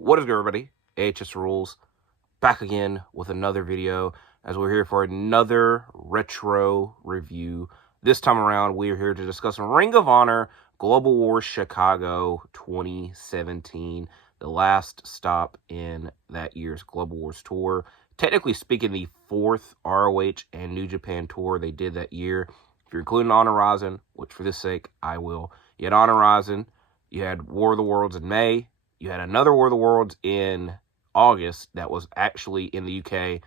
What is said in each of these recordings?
What is good, everybody? AHS Rules back again with another video as we're here for another retro review. This time around, we are here to discuss Ring of Honor Global Wars Chicago 2017, the last stop in that year's Global Wars tour. Technically speaking, the fourth ROH and New Japan tour they did that year. If you're including Honor Rising, which for this sake I will, you had Honor Rising, you had War of the Worlds in May, you had another War of the Worlds in August that was actually in the UK.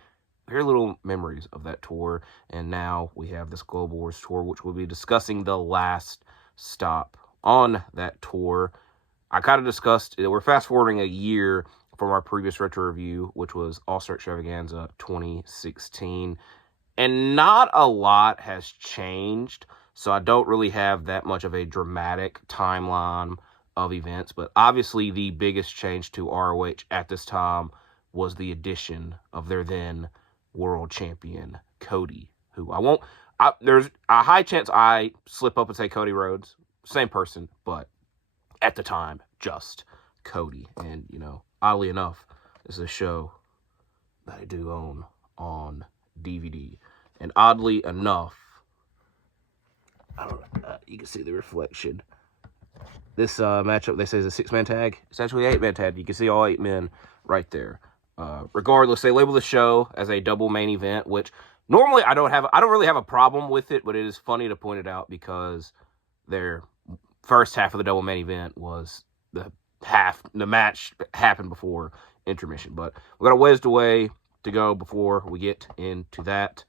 Very little memories of that tour. And now we have this Global Wars tour, which we'll be discussing the last stop on that tour. I kind of discussed, we're fast forwarding a year from our previous retro review, which was All-Star Extravaganza 2016. And not a lot has changed. So I don't really have that much of a dramatic timeline of events, but obviously the biggest change to ROH at this time was the addition of their then world champion Cody, who there's a high chance I slip up and say Cody Rhodes, same person, but at the time just Cody. And oddly enough, this is a show that I do own on DVD, and oddly enough, I don't know, you can see the reflection. This matchup, they say, is a 6-man tag. It's actually an 8-man tag. You can see all 8 men right there. Regardless, they label the show as a double main event, which normally I don't really have a problem with it, but it is funny to point it out because their first half of the double main event was the match happened before intermission. But we got a ways away to go before we get into that.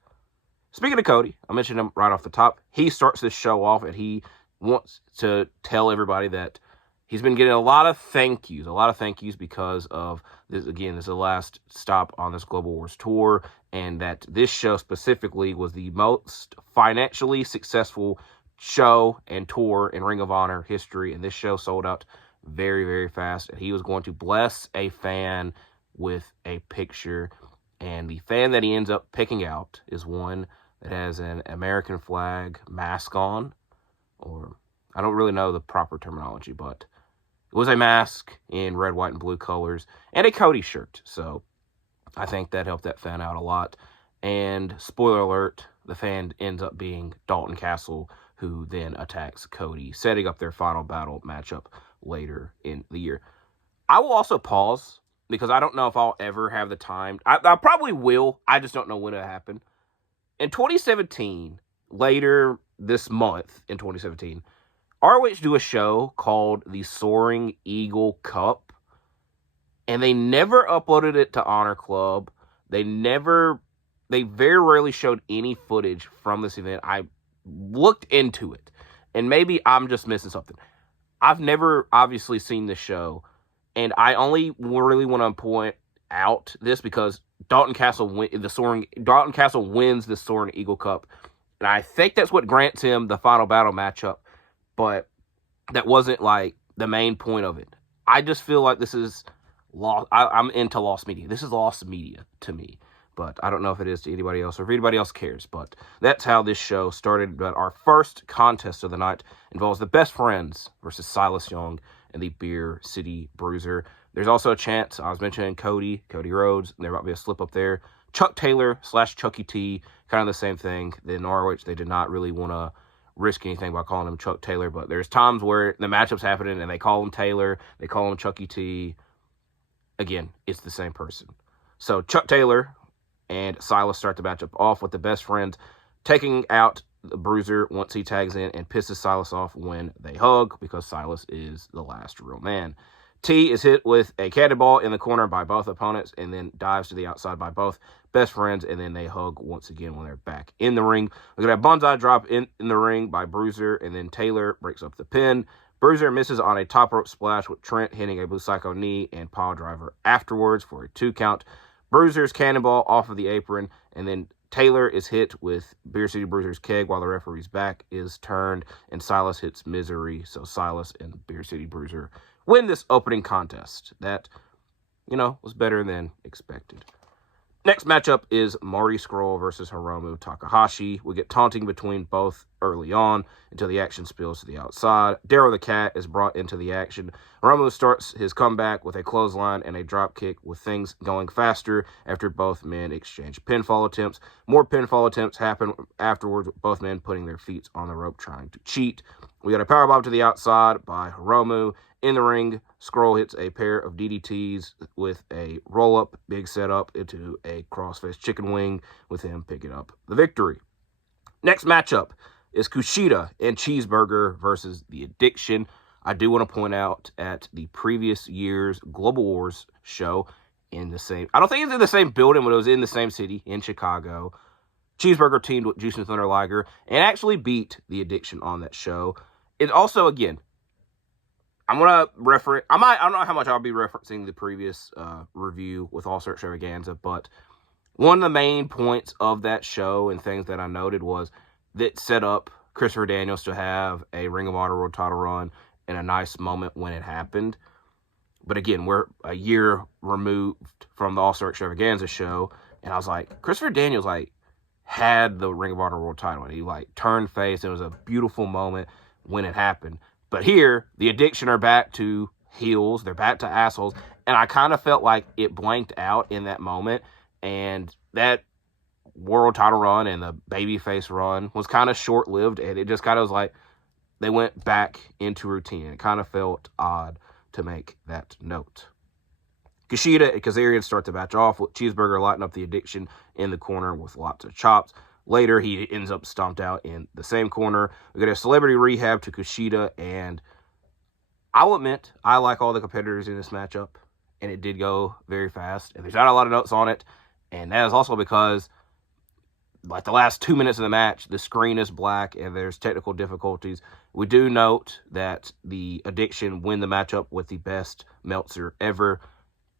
Speaking of Cody, I mentioned him right off the top. He starts this show off, and he wants to tell everybody that he's been getting a lot of thank yous because of this. Again, this is the last stop on this Global Wars tour, and that this show specifically was the most financially successful show and tour in Ring of Honor history, and this show sold out very, very fast, and he was going to bless a fan with a picture, and the fan that he ends up picking out is one that has an American flag mask on, or I don't really know the proper terminology, but it was a mask in red, white, and blue colors, and a Cody shirt. So I think that helped that fan out a lot. And spoiler alert, the fan ends up being Dalton Castle, who then attacks Cody, setting up their final battle matchup later in the year. I will also pause because I don't know if I'll ever have the time. I probably will. I just don't know when it'll happen. In 2017, later this month in 2017, ROH do a show called the Soaring Eagle Cup, and they never uploaded it to Honor Club. They very rarely showed any footage from this event. I looked into it, and maybe I'm just missing something. I've never obviously seen this show, and I only really want to point out this because Dalton Castle wins the Soaring Eagle Cup. And I think that's what grants him the final battle matchup, but that wasn't like the main point of it. I just feel like this is lost. I'm into lost media. This is lost media to me, but I don't know if it is to anybody else or if anybody else cares. But that's how this show started. But our first contest of the night involves the Best Friends versus Silas Young and the Beer City Bruiser. There's also a chance, I was mentioning Cody Rhodes, there might be a slip up there. Chuck Taylor / Chucky T, kind of the same thing. In ROH, they did not really want to risk anything by calling him Chuck Taylor, but there's times where the matchup's happening and they call him Taylor, they call him Chucky T. Again, it's the same person. So Chuck Taylor and Silas start the matchup off with the Best Friends taking out the Bruiser once he tags in and pisses Silas off when they hug because Silas is the last real man. T is hit with a cannonball in the corner by both opponents and then dives to the outside by both Best Friends, and then they hug once again when they're back in the ring. Look at that bonsai drop in the ring by Bruiser, and then Taylor breaks up the pin. Bruiser misses on a top rope splash with Trent hitting a Blue Psycho knee and pile driver afterwards for a 2 count. Bruiser's cannonball off of the apron, and then Taylor is hit with Beer City Bruiser's keg while the referee's back is turned, and Silas hits Misery. So Silas and Beer City Bruiser win this opening contest. That, was better than expected. Next matchup is Marty Scurll versus Hiromu Takahashi. We get taunting between both early on until the action spills to the outside. Daryl the Cat is brought into the action. Hiromu starts his comeback with a clothesline and a drop kick, with things going faster after both men exchange pinfall attempts. More pinfall attempts happen afterwards, with both men putting their feet on the rope trying to cheat. We got a powerbomb to the outside by Hiromu. In the ring, Skrull hits a pair of DDTs with a roll-up, big setup into a crossface chicken wing, with him picking up the victory. Next matchup is Kushida and Cheeseburger versus The Addiction. I do want to point out, at the previous year's Global Wars show, in the same, I don't think it's in the same building, but it was in the same city, in Chicago, Cheeseburger teamed with Juice and Thunder Liger and actually beat The Addiction on that show. It also, again, I'm going to reference, I don't know how much I'll be referencing the previous review with All Star Extravaganza, but one of the main points of that show and things that I noted was that set up Christopher Daniels to have a Ring of Honor World Title run in a nice moment when it happened. But again, we're a year removed from the All Star Extravaganza show, and I was like, Christopher Daniels, like, had the Ring of Honor World Title, and he, like, turned face. It was a beautiful moment when it happened. But here, the Addiction are back to heels. They're back to assholes. And I kind of felt like it blanked out in that moment. And that world title run and the babyface run was kind of short-lived. And it just kind of was like they went back into routine. It kind of felt odd to make that note. Kushida and Kazarian start the match off with Cheeseburger lighting up the Addiction in the corner with lots of chops. Later, he ends up stomped out in the same corner. We get a celebrity rehab to Kushida, and I'll admit, I like all the competitors in this matchup, and it did go very fast. And there's not a lot of notes on it, and that is also because, like, the last 2 minutes of the match, the screen is black, and there's technical difficulties. We do note that the Addiction win the matchup with the best Meltzer ever,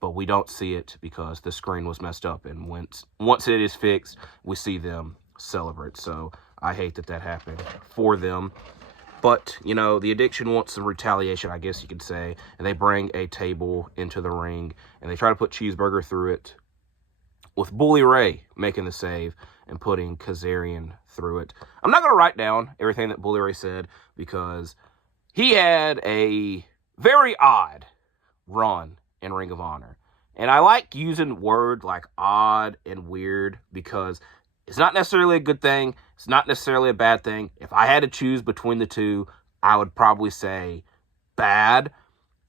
but we don't see it because the screen was messed up, and once it is fixed, we see them celebrate. So I hate that happened for them. But, you know, the Addiction wants some retaliation, I guess you could say, and they bring a table into the ring, and they try to put Cheeseburger through it, with Bully Ray making the save and putting Kazarian through it. I'm not going to write down everything that Bully Ray said, because he had a very odd run in Ring of Honor. And I like using words like odd and weird, because it's not necessarily a good thing. It's not necessarily a bad thing. If I had to choose between the two, I would probably say bad.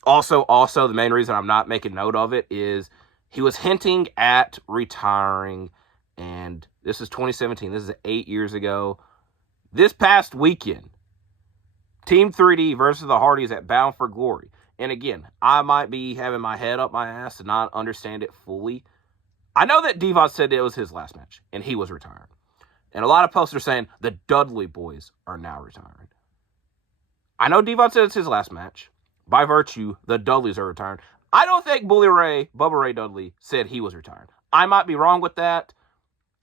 Also, the main reason I'm not making note of it is he was hinting at retiring, and this is 2017. This is 8 years ago. This past weekend, Team 3D versus the Hardys at Bound for Glory. And again, I might be having my head up my ass and not understand it fully. I know that Devon said it was his last match, and he was retiring. And a lot of posts are saying the Dudley boys are now retiring. I know Devon said it's his last match. By virtue, the Dudleys are retiring. I don't think Bubba Ray Dudley, said he was retiring. I might be wrong with that.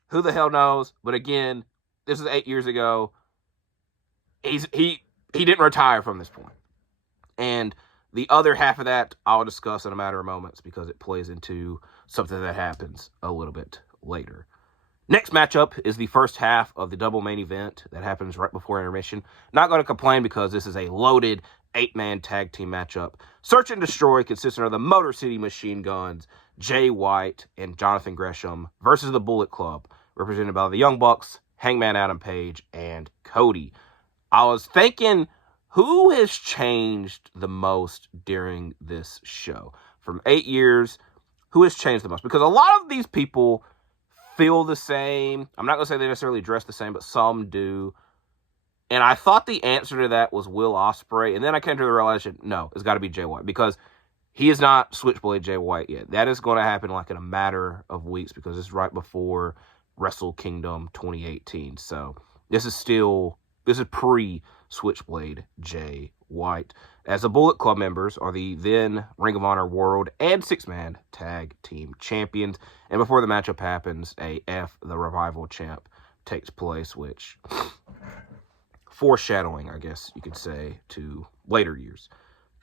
Who the hell knows? But again, this is 8 years ago. He didn't retire from this point. And the other half of that I'll discuss in a matter of moments, because it plays into something that happens a little bit later. Next matchup is the first half of the double main event that happens right before intermission. Not going to complain, because this is a loaded 8-man tag team matchup. Search and Destroy, consisting of the Motor City Machine Guns, Jay White and Jonathan Gresham, versus the Bullet Club, represented by the Young Bucks, Hangman Adam Page, and Cody. I was thinking, who has changed the most during this show? From 8 years, who has changed the most? Because a lot of these people feel the same. I'm not going to say they necessarily dress the same, but some do. And I thought the answer to that was Will Ospreay. And then I came to the realization, no, it's got to be Jay White. Because he is not Switchblade Jay White yet. That is going to happen like in a matter of weeks, because it's right before Wrestle Kingdom 2018. So this is pre-Switchblade Jay White, as the Bullet Club members are the then Ring of Honor World and 6-man Tag Team Champions. And before the matchup happens, a F the Revival champ takes place, which foreshadowing, I guess you could say, to later years.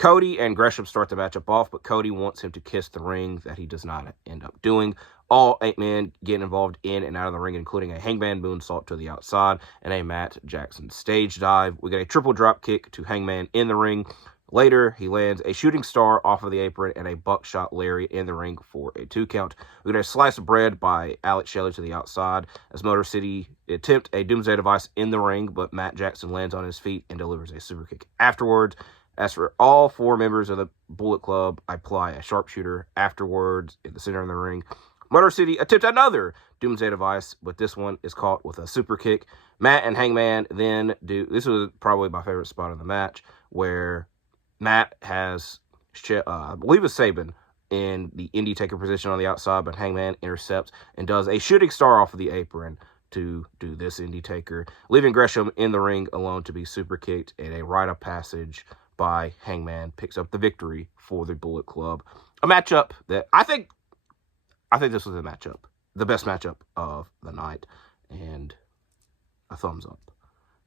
Cody and Gresham start the matchup off, but Cody wants him to kiss the ring, that he does not end up doing. All 8 men getting involved in and out of the ring, including a Hangman moonsault to the outside and a Matt Jackson stage dive. We get a triple drop kick to Hangman in the ring. Later, he lands a shooting star off of the apron and a buckshot lariat in the ring for a 2 count. We get a slice of bread by Alex Shelley to the outside as Motor City attempt a Doomsday Device in the ring, but Matt Jackson lands on his feet and delivers a super kick afterwards. As for all 4 members of the Bullet Club, I apply a sharpshooter afterwards in the center of the ring. Motor City attempt another Doomsday Device, but this one is caught with a super kick. Matt and Hangman then do, this was probably my favorite spot of the match, where Matt has, I believe it's Sabin, in the Indie Taker position on the outside, but Hangman intercepts and does a shooting star off of the apron to do this Indie Taker, leaving Gresham in the ring alone to be super kicked, and a rite of passage by Hangman picks up the victory for the Bullet Club. A matchup that I think this was the best matchup of the night, and a thumbs up.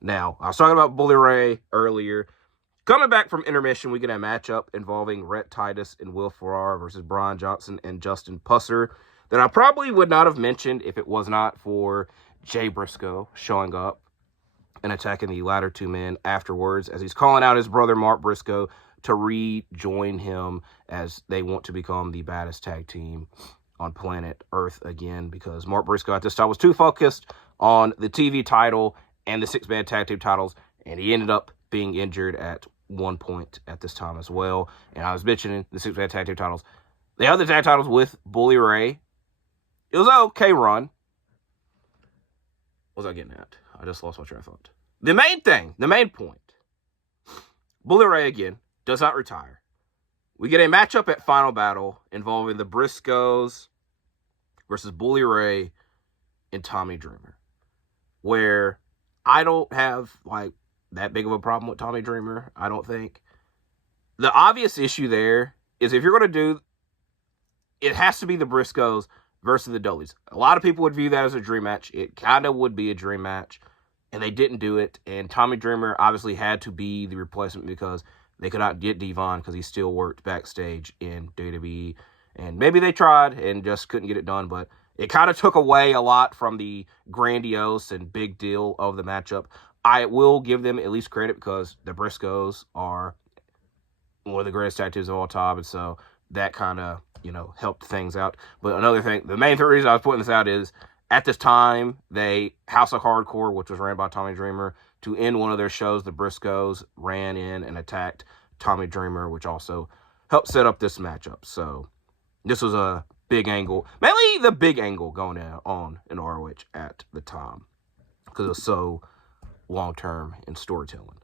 Now, I was talking about Bully Ray earlier. Coming back from intermission, we get a matchup involving Rhett Titus and Will Ferrara versus Brian Johnson and Justin Pusser that I probably would not have mentioned if it was not for Jay Briscoe showing up and attacking the latter 2 men afterwards, as he's calling out his brother Mark Briscoe to rejoin him as they want to become the baddest tag team on planet Earth again, because Mark Briscoe at this time was too focused on the TV title and the 6-man tag team titles, and he ended up being injured at one point at this time as well. And I was mentioning the 6-man tag team titles. The other tag titles with Bully Ray, it was an okay run. What was I getting at? I just lost my train of thought. The main point, Bully Ray again does not retire. We get a matchup at Final Battle involving the Briscoes versus Bully Ray and Tommy Dreamer, where I don't have that big of a problem with Tommy Dreamer, I don't think. The obvious issue there is if you're going to do, it has to be the Briscoes versus the Dudleys. A lot of people would view that as a dream match. It kind of would be a dream match, and they didn't do it. And Tommy Dreamer obviously had to be the replacement because they could not get Devon because he still worked backstage in WWE. And maybe they tried and just couldn't get it done, but it kind of took away a lot from the grandiose and big deal of the matchup. I will give them at least credit because the Briscoes are one of the greatest tag teams of all time, and so that kind of, helped things out. But another thing, the main reason I was pointing this out is, at this time, House of Hardcore, which was ran by Tommy Dreamer, to end one of their shows, the Briscoes ran in and attacked Tommy Dreamer, which also helped set up this matchup. So this was a big angle, mainly the big angle going on in ROH at the time, because it was so long-term in storytelling.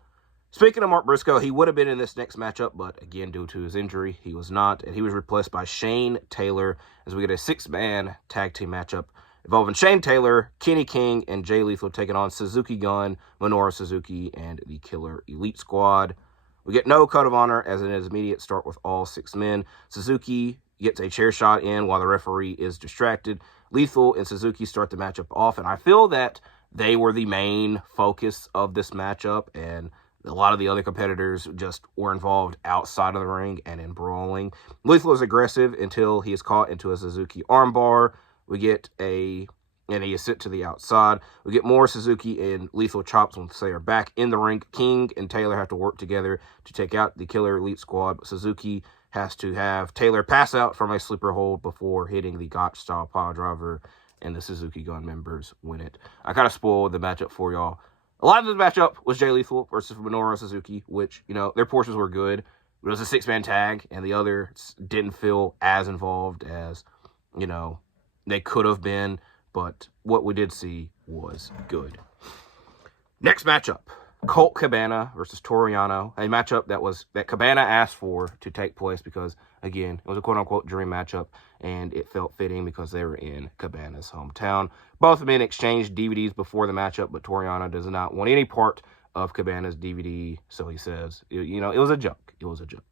Speaking of Mark Briscoe, he would have been in this next matchup, but again, due to his injury, he was not, and he was replaced by Shane Taylor as we get a 6-man tag team matchup involving Shane Taylor, Kenny King, and Jay Lethal taking on Suzuki Gun, Minoru Suzuki, and the Killer Elite Squad. We get no code of honor as an immediate start with all 6 men. Suzuki gets a chair shot in while the referee is distracted. Lethal and Suzuki start the matchup off, and I feel that they were the main focus of this matchup, and a lot of the other competitors just were involved outside of the ring and in brawling. Lethal is aggressive until he is caught into a Suzuki armbar. And he is sent to the outside. We get more Suzuki and Lethal chops once they are back in the ring. King and Taylor have to work together to take out the Killer Elite Squad, but Suzuki has to have Taylor pass out from a sleeper hold before hitting the Gotch-style pile driver, and the Suzuki Gun members win it. I kind of spoiled the matchup for y'all. A lot of the matchup was Jay Lethal versus Minoru Suzuki, which, their portions were good. But it was a 6-man tag, and the others didn't feel as involved as, they could have been. But what we did see was good. Next matchup, Colt Cabana versus Toriano. A matchup that Cabana asked for to take place because, again, it was a quote-unquote dream matchup, and it felt fitting because they were in Cabana's hometown. Both men exchanged DVDs before the matchup, but Toriano does not want any part of Cabana's DVD, so he says, it was a joke. It was a joke.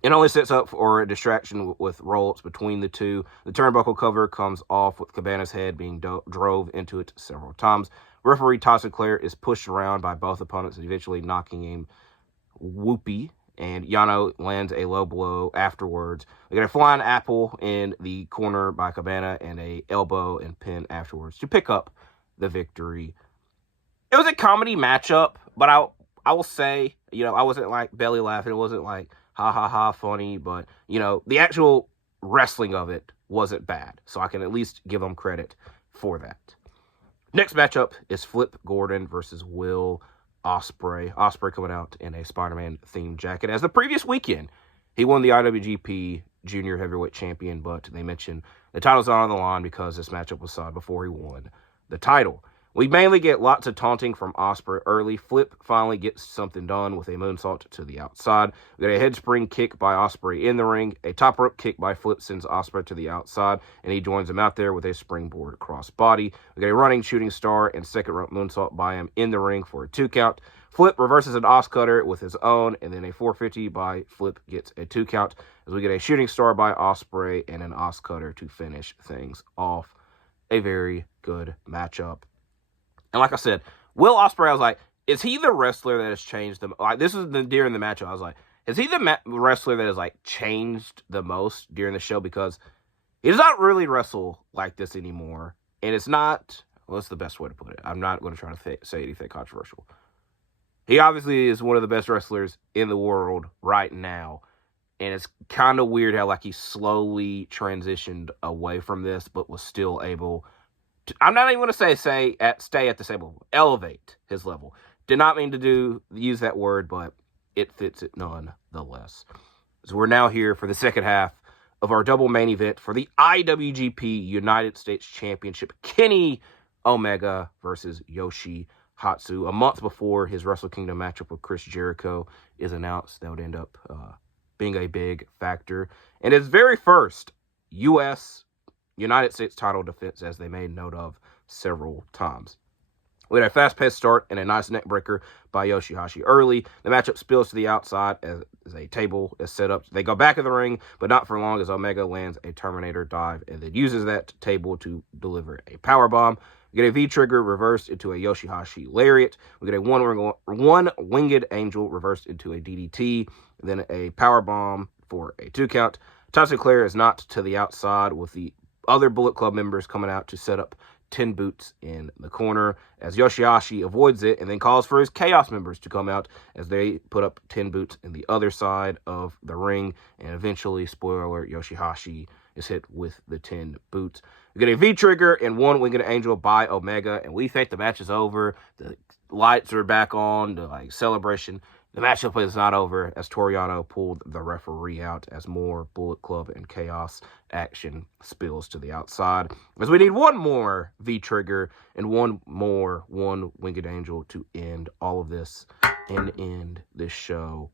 It only sets up for a distraction with roll-ups between the two. The turnbuckle cover comes off with Cabana's head being drove into it several times. Referee Todd Sinclair is pushed around by both opponents and eventually knocking him whoopee and Yano lands a low blow afterwards. We get a flying apple in the corner by Cabana and a elbow and pin afterwards to pick up the victory. It was a comedy matchup, but I will say, I wasn't like belly laughing. It wasn't like ha ha ha funny, but the actual wrestling of it wasn't bad. So I can at least give them credit for that. Next matchup is Flip Gordon versus Will Ospreay. Ospreay coming out in a Spider-Man themed jacket. As the previous weekend, he won the IWGP Junior Heavyweight Champion, but they mentioned the title's not on the line because this matchup was signed before he won the title. We mainly get lots of taunting from Ospreay early. Flip finally gets something done with a moonsault to the outside. We get a head spring kick by Ospreay in the ring. A top rope kick by Flip sends Ospreay to the outside, and he joins him out there with a springboard crossbody. We get a running shooting star and second rope moonsault by him in the ring for a 2 count. Flip reverses an Os Cutter with his own, and then a 450 by Flip gets a 2 count. As we get a shooting star by Ospreay and an Os Cutter to finish things off. A very good matchup. And like I said, Will Ospreay, I was like, is he the wrestler that has changed them? Like, this was during the matchup. I was like, is he the wrestler that has like changed the most during the show? Because he does not really wrestle like this anymore. And it's not, what's the best way to put it? I'm not going to try to say anything controversial. He obviously is one of the best wrestlers in the world right now. And it's kind of weird how like he slowly transitioned away from this, but was still able to, I'm not even going to stay at the same level. Elevate his level. Did not mean to use that word, but it fits it nonetheless. So we're now here for the second half of our double main event for the IWGP United States Championship. Kenny Omega versus Yoshi-Hashi. A month before his Wrestle Kingdom matchup with Chris Jericho is announced, that would end up being a big factor. And his very first United States title defense, as they made note of several times. We had a fast-paced start and a nice neck breaker by Yoshi-Hashi early. The matchup spills to the outside as a table is set up. They go back in the ring, but not for long as Omega lands a Terminator dive and then uses that table to deliver a powerbomb. We get a V-trigger reversed into a Yoshi-Hashi lariat. We get a one-winged angel reversed into a DDT, then a powerbomb for a 2 count. Todd Sinclair is knocked to the outside with the other Bullet Club members coming out to set up 10 boots in the corner as Yoshi-Hashi avoids it and then calls for his Chaos members to come out as they put up 10 boots in the other side of the ring. And eventually, spoiler alert, Yoshi-Hashi is hit with the 10 boots. We get a V-trigger and one winged angel by Omega, and we think the match is over. The lights are back on, the celebration. The matchup is not over as Toriano pulled the referee out as more Bullet Club and Chaos action spills to the outside. As we need one more V-trigger and one winged angel to end all of this and end this show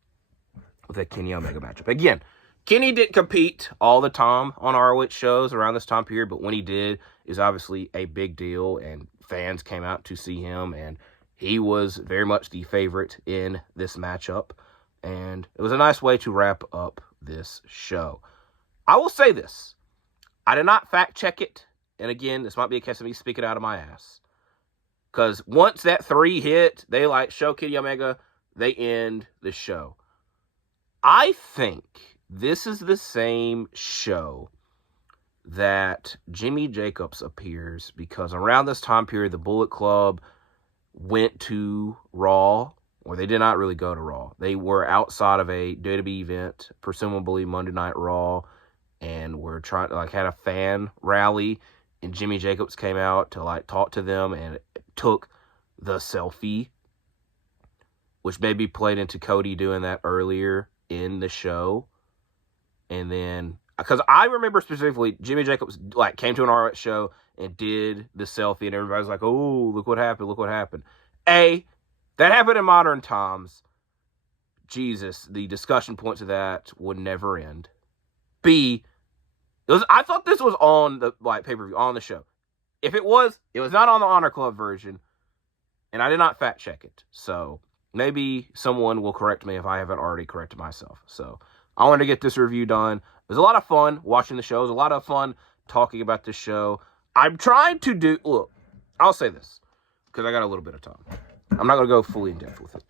with a Kenny Omega matchup. Again, Kenny didn't compete all the time on ROH shows around this time period, but when he did, is obviously a big deal, and fans came out to see him, and he was very much the favorite in this matchup, and it was a nice way to wrap up this show. I will say this. I did not fact check it, and again, this might be a case of me speaking out of my ass, because once that 3 hit, they show Kenny Omega, they end the show. I think this is the same show that Jimmy Jacobs appears, because around this time period, the Bullet Club went to Raw, or they did not really go to Raw. They were outside of a WWE event, presumably Monday Night Raw, and were trying to had a fan rally, and Jimmy Jacobs came out to talk to them and took the selfie, which maybe played into Cody doing that earlier in the show. And then, because I remember specifically, Jimmy Jacobs came to an ROH show and did the selfie, and everybody's like, oh, look what happened, look what happened. A, that happened in modern times. Jesus, the discussion points of that would never end. B, I thought this was on the pay-per-view, on the show. If it was not on the Honor Club version, and I did not fact check it. So maybe someone will correct me if I haven't already corrected myself. So I wanted to get this review done. It was a lot of fun watching the show. It was a lot of fun talking about this show. I'm trying to do... Look, I'll say this, because I got a little bit of time. I'm not going to go fully in depth with it.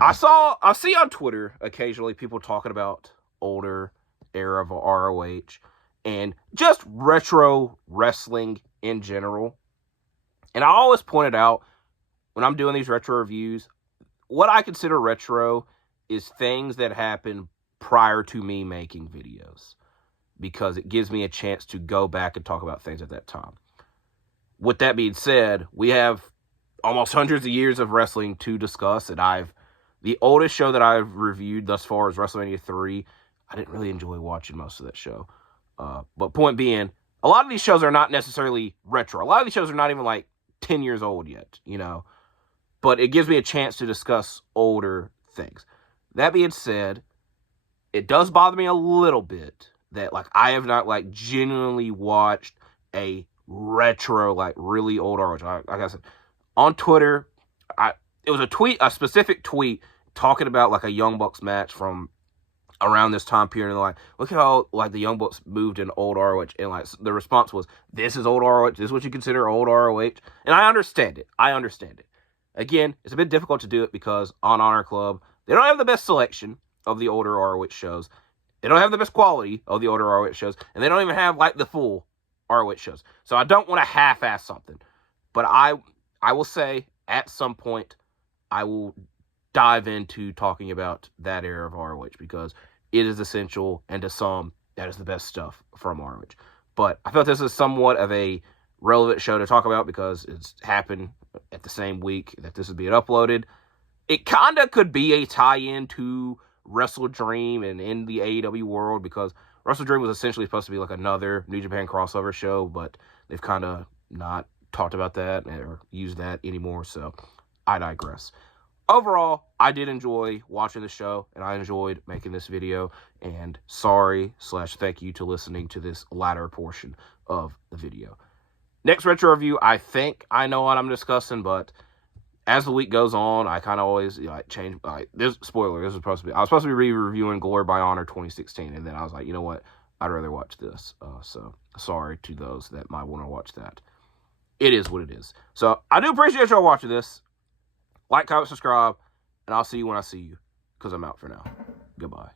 I see on Twitter occasionally people talking about older era of ROH and just retro wrestling in general. And I always pointed out when I'm doing these retro reviews, what I consider retro is things that happened prior to me making videos, because it gives me a chance to go back and talk about things at that time. With that being said, we have almost hundreds of years of wrestling to discuss, and the oldest show that I've reviewed thus far is WrestleMania 3. I didn't really enjoy watching most of that show. But point being, a lot of these shows are not necessarily retro. A lot of these shows are not even like 10 years old yet, you know. But it gives me a chance to discuss older things. That being said, it does bother me a little bit that like I have not like genuinely watched a retro, like really old ROH. Like I said, on Twitter, it was a specific tweet talking about like a Young Bucks match from around this time period, and like, look at how like the Young Bucks moved in old ROH, and like the response was, "This is old ROH. This is what you consider old ROH." And I understand it. Again, it's a bit difficult to do it because on Honor Club, they don't have the best selection of the older ROH shows. They don't have the best quality of the older ROH shows, and they don't even have like the full ROH shows. So I don't want to half-ass something, but I will say at some point I will dive into talking about that era of ROH because it is essential, and to some, that is the best stuff from ROH. But I felt this is somewhat of a relevant show to talk about because it's happened at the same week that this is being uploaded. It kind of could be a tie-in to Wrestle Dream and in the AEW world, because Wrestle Dream was essentially supposed to be like another New Japan crossover show, but they've kind of not talked about that or used that anymore, so I digress. Overall, I did enjoy watching the show, and I enjoyed making this video, and sorry/thank you to listening to this latter portion of the video. Next retro review, I think I know what I'm discussing, but as the week goes on, I kind of always change. This spoiler, I was supposed to be reviewing Glory by Honor 2016, and then I was like, you know what, I'd rather watch this. So sorry to those that might want to watch that. It is what it is. So I do appreciate y'all watching this. Like, comment, subscribe, and I'll see you when I see you, because I'm out for now. Goodbye.